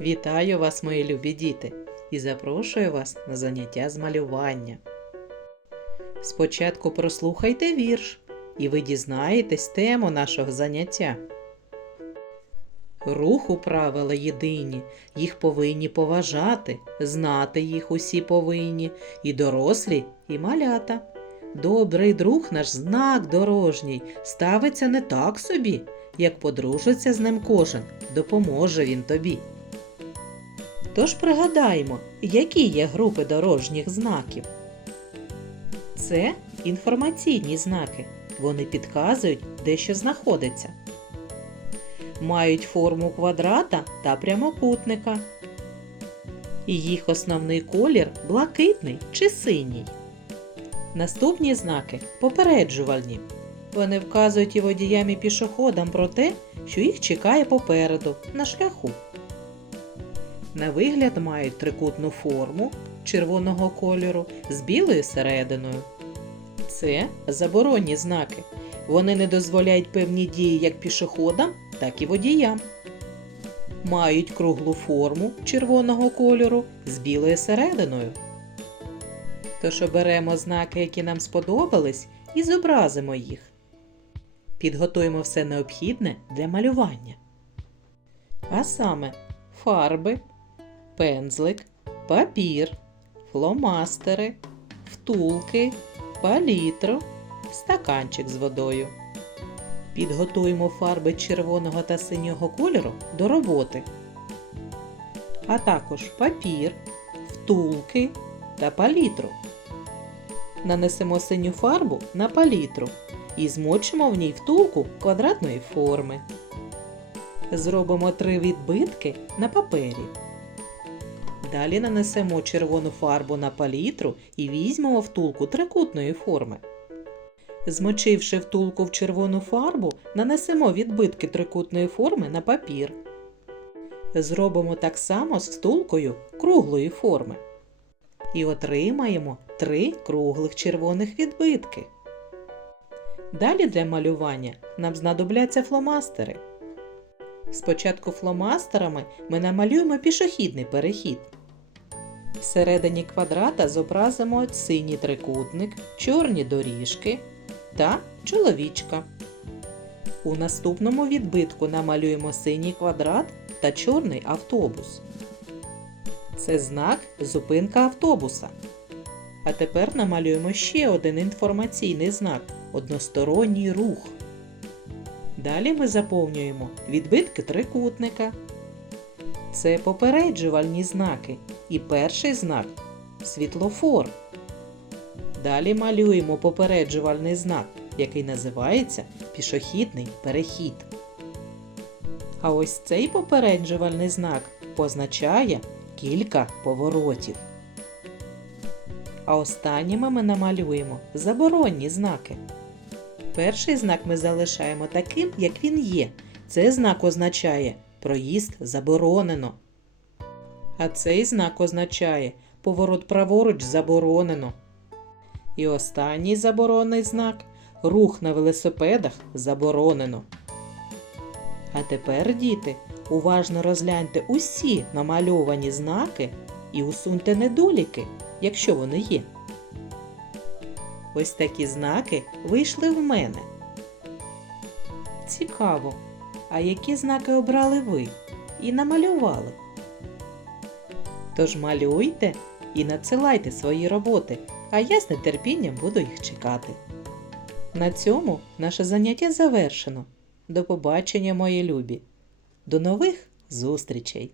Вітаю вас, мої любі діти, і запрошую вас на заняття з малювання. Спочатку прослухайте вірш, і ви дізнаєтесь тему нашого заняття. Руху правила єдині, їх повинні поважати, знати їх усі повинні, і дорослі, і малята. Добрий друг наш знак дорожній ставиться не так собі, як подружиться з ним кожен, допоможе він тобі. Тож пригадаємо, які є групи дорожніх знаків. Це інформаційні знаки. Вони підказують, де що знаходиться. Мають форму квадрата та прямокутника. І їх основний колір блакитний чи синій. Наступні знаки попереджувальні. Вони вказують і водіям і пішоходам про те, що їх чекає попереду, на шляху. На вигляд мають трикутну форму червоного кольору з білою серединою. Це заборонні знаки. Вони не дозволяють певні дії як пішоходам, так і водіям. Мають круглу форму червоного кольору з білою серединою. Тож оберемо знаки, які нам сподобались, і зобразимо їх. Підготуємо все необхідне для малювання. А саме фарби, пензлик, папір, фломастери, втулки, палітру, стаканчик з водою. Підготуємо фарби червоного та синього кольору до роботи, а також папір, втулки та палітру. Нанесемо синю фарбу на палітру і змочимо в ній втулку квадратної форми. Зробимо три відбитки на папері. Далі нанесемо червону фарбу на палітру і візьмемо втулку трикутної форми. Змочивши втулку в червону фарбу, нанесемо відбитки трикутної форми на папір. Зробимо так само з втулкою круглої форми. І отримаємо три круглих червоних відбитки. Далі для малювання нам знадобляться фломастери. Спочатку фломастерами ми намалюємо пішохідний перехід. Всередині квадрата зобразимо синій трикутник, чорні доріжки та чоловічка. У наступному відбитку намалюємо синій квадрат та чорний автобус. Це знак зупинка автобуса. А тепер намалюємо ще один інформаційний знак односторонній рух. Далі ми заповнюємо відбитки трикутника. Це попереджувальні знаки. І перший знак світлофор. Далі малюємо попереджувальний знак, який називається пішохідний перехід. А ось цей попереджувальний знак позначає кілька поворотів. А останніми ми намалюємо заборонні знаки. Перший знак ми залишаємо таким, як він є. Цей знак означає проїзд заборонено. А цей знак означає поворот праворуч заборонено. І останній заборонений знак рух на велосипедах заборонено. А тепер, діти, уважно розгляньте усі намальовані знаки і усуньте недоліки, якщо вони є. Ось такі знаки вийшли в мене. Цікаво, а які знаки обрали ви і намалювали? Тож малюйте і надсилайте свої роботи, а я з нетерпінням буду їх чекати. На цьому наше заняття завершено. До побачення, мої любі! До нових зустрічей!